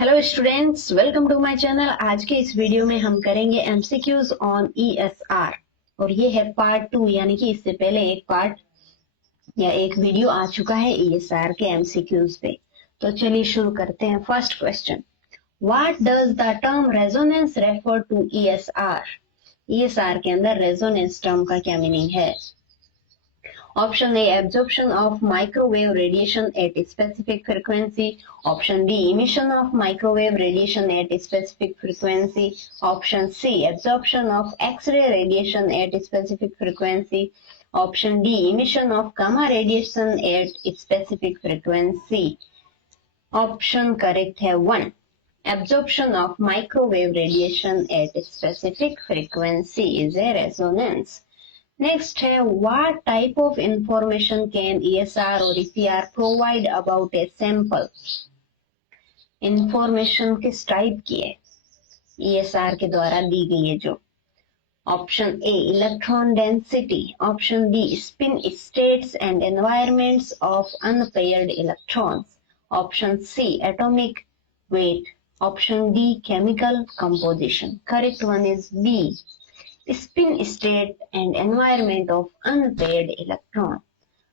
Hello students, welcome to my channel. आज के इस वीडियो में हम करेंगे एमसीक्यूज ऑन ईएसआर और ये है पार्ट 2, यानी कि इससे पहले एक पार्ट या एक वीडियो आ चुका है ईएसआर के एमसीक्यूज पे। तो चलिए शुरू करते हैं। First question, what does the term resonance refer to ESR? ESR के अंदर रेजोनेंस टर्म का क्या मीनिंग है? Option A, absorption of microwave radiation at a specific frequency. Option B, emission of microwave radiation at a specific frequency. Option C, absorption of X-ray radiation at a specific frequency. Option D, emission of gamma radiation at a specific frequency. Option correct है 1. Absorption of microwave radiation at a specific frequency is a resonance. Next है, what type of information can ESR or EPR provide about a sample? Information किस type की है ESR के द्वारा दी गई है जो? Option A, electron density. Option B, spin states and environments of unpaired electrons. Option C, atomic weight. Option D, chemical composition. Correct one is B, spin state and environment of unpaired electron.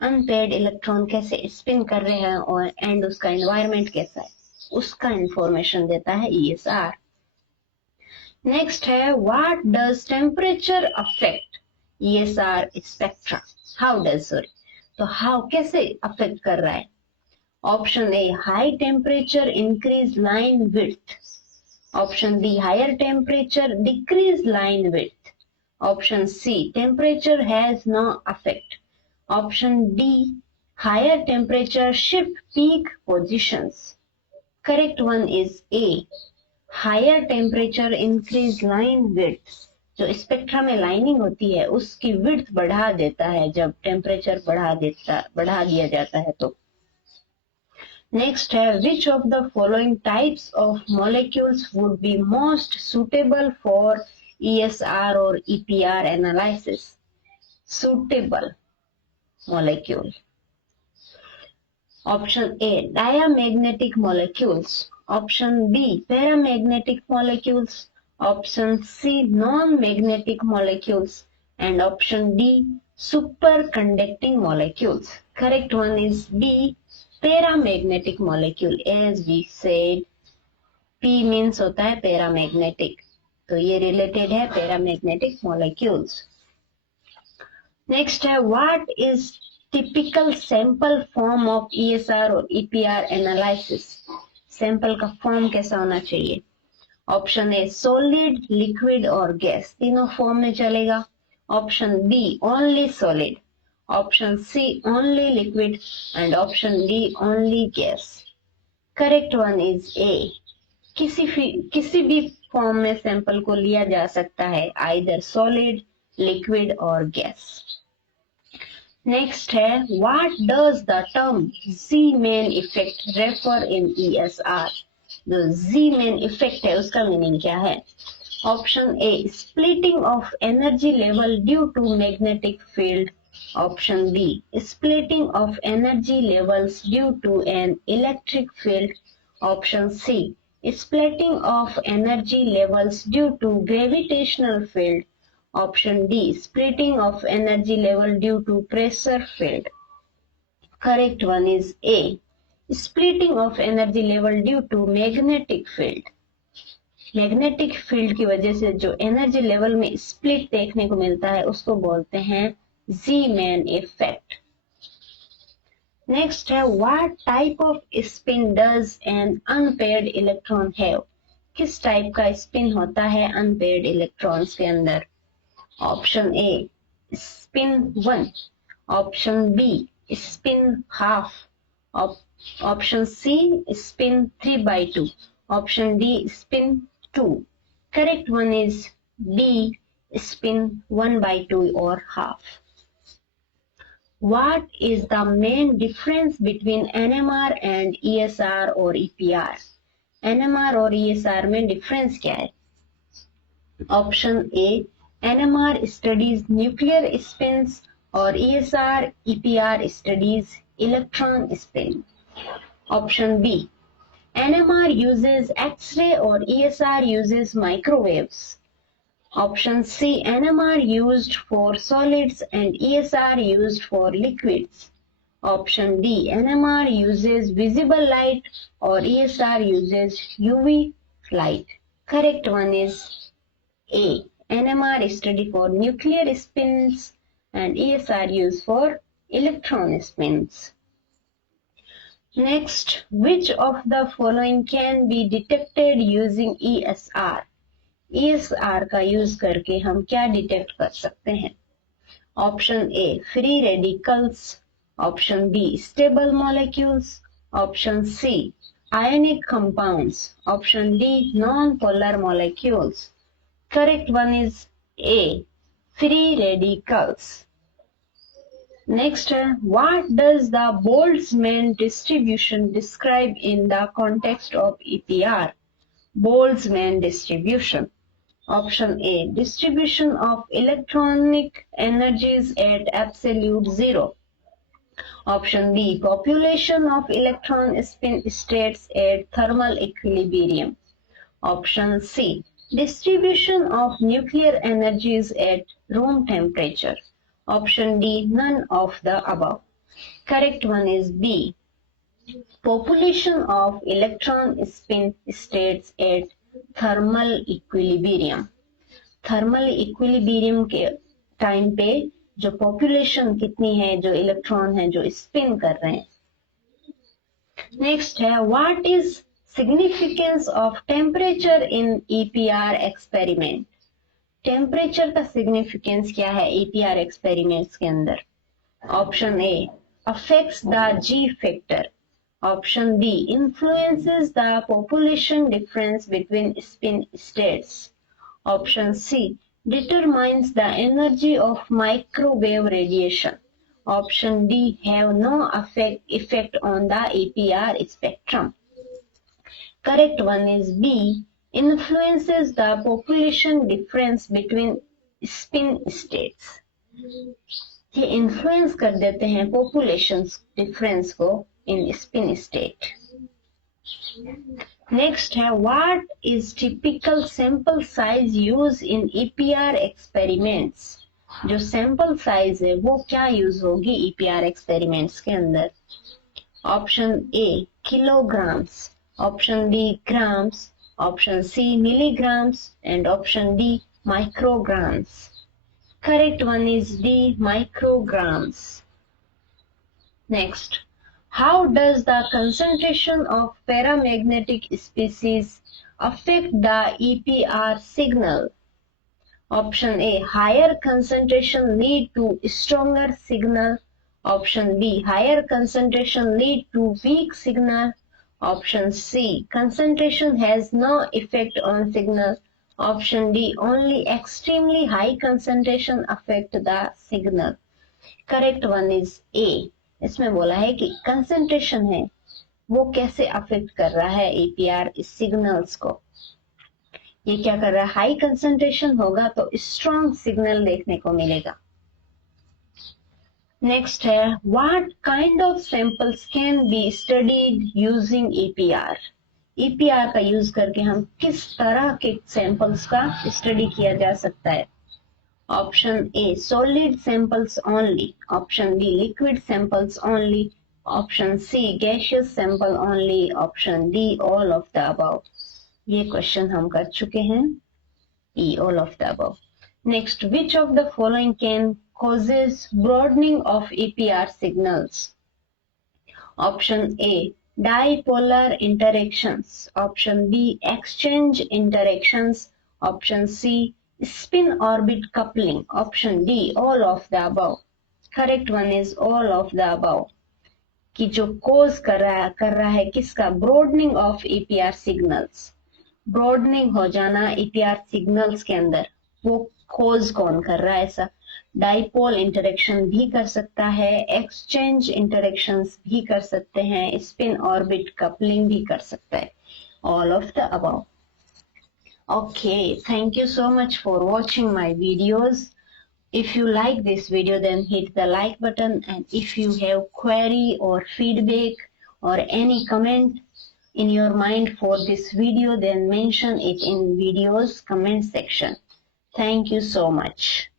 Unpaired electron कैसे spin कर रहे हैं और and उसका environment कैसा है, उसका information देता है ESR. Next है, what does temperature affect ESR spectra? How does, sorry, तो how कैसे affect कर रहा है? Option A, high temperature increase line width. Option B, higher temperature decrease line width. Option C, temperature has no effect. Option D, higher temperature shift peak positions. Correct one is A, higher temperature increase line width. जो spectra में lining होती है उसकी width बढ़ा देता है जब temperature बढ़ा दिया जाता है तो. Next है, which of the following types of molecules would be most suitable for ESR or EPR analysis? Suitable molecule. Option A, diamagnetic molecules. Option B, paramagnetic molecules. Option C, non-magnetic molecules. And option D, superconducting molecules. Correct one is B, paramagnetic molecule. As we said, P means होता है paramagnetic, तो ये related है paramagnetic molecules. Next है, what is typical sample form of ESR और EPR analysis? Sample का form कैसा होना चाहिए? Option A, solid, liquid और gas, तीनों form में चलेगा. Option B, only solid. Option C, only liquid. And option D, only gas. Correct one is A, किसी भी फॉर्म में सैंपल को लिया जा सकता है, आइदर सॉलिड, लिक्विड और गैस. नेक्स्ट है, what does the term Z-man effect refer in ESR? जो Z-man इफेक्ट है उसका मीनिंग क्या है? Option A, splitting of energy level due to magnetic field. Option B, splitting of energy levels due to an electric field. Option C, splitting of energy levels due to gravitational field. Option D, splitting of energy level due to pressure field. Correct one is A, splitting of energy level due to magnetic field. Magnetic field की वजह से जो energy level में split देखने को मिलता है उसको बोलते हैं Z-man effect. Next है, what type of spin does an unpaired electron have? किस टाइप का स्पिन होता है unpaired electrons के अंदर? Option A, spin 1. Option B, spin half. Option C, spin 3/2. Option D, spin 2. Correct one is D, spin 1/2 or half. What is the main difference between NMR and ESR or EPR? NMR और ESR में difference क्या है? Option A, NMR studies nuclear spins और ESR/EPR studies electron spin. Option B, NMR uses X-ray or ESR uses microwaves? Option C, NMR used for solids and ESR used for liquids. Option D, NMR uses visible light or ESR uses UV light. Correct one is A. NMR is study for nuclear spins and ESR used for electron spins. Next, which of the following can be detected using ESR? ESR का use करके हम क्या detect कर सकते हैं? Option A free radicals, option B stable molecules, option C ionic compounds, option D non-polar molecules. Correct one is A, free radicals. Next, what does the Boltzmann distribution describe in the context of EPR? Boltzmann distribution. Option A, distribution of electronic energies at absolute zero. Option B, population of electron spin states at thermal equilibrium. Option C, distribution of nuclear energies at room temperature. Option D, none of the above. Correct one is B, population of electron spin states at thermal equilibrium. Thermal equilibrium के time पे जो population कितनी है, जो electron है जो spin कर रहे हैं. नेक्स्ट है, what is significance of temperature in EPR experiment? Temperature का सिग्निफिकेंस क्या है ईपीआर एक्सपेरिमेंट्स के अंदर? Option A, affects the ji factor. Option B, influences the population difference between spin states. Option C, determines the energy of microwave radiation. Option D, have no effect on the EPR spectrum. Correct one is B, influences the population difference between spin states. ये influence कर देते हैं population difference को in spin state. Next है, what is typical sample size use in EPR experiments? जो sample size है वो क्या यूज होगी ईपीआर एक्सपेरिमेंट्स के अंदर? Option A, kilograms, option B grams, option C milligrams and option D micrograms. Correct one is D, micrograms. Next, how does the concentration of paramagnetic species affect the EPR signal? Option A, higher concentration lead to stronger signal. Option B, higher concentration lead to weak signal. Option C, concentration has no effect on signal. Option D, only extremely high concentration affect the signal. Correct one is A. इसमें बोला है कि concentration है वो कैसे affect कर रहा है APR इस सिग्नल्स को. ये क्या कर रहा है, हाई कंसंट्रेशन होगा तो स्ट्रॉन्ग सिग्नल देखने को मिलेगा. नेक्स्ट है, what kind of samples can be studied using EPR? EPR का यूज करके हम किस तरह के सैंपल्स का स्टडी किया जा सकता है? Option A, solid samples only. Option B, liquid samples only. Option C, gaseous sample only. Option D, all of the above. ये क्वेश्चन हम कर चुके हैं. E, all of the above. Next, which of the following can causes broadening of EPR signals? Option A, dipolar interactions. Option B, exchange interactions. Option C, spin orbit coupling. Option D, all of the above. Correct one is all of the above. कि जो cause कर रहा है किसका? broadening of EPR signals. broadening हो जाना EPR signals के अंदर, वो cause कौन कर रहा है ऐसा? डाइपोल इंटरेक्शन भी कर सकता है, एक्सचेंज इंटरेक्शंस भी कर सकते हैं, स्पिन ऑर्बिट कपलिंग भी कर सकता है. All of the above. Okay, thank you so much for watching my videos. If you like this video, then hit the like button, and if you have query or feedback or any comment, in your mind for this video, then mention it in video's comment section. Thank you so much.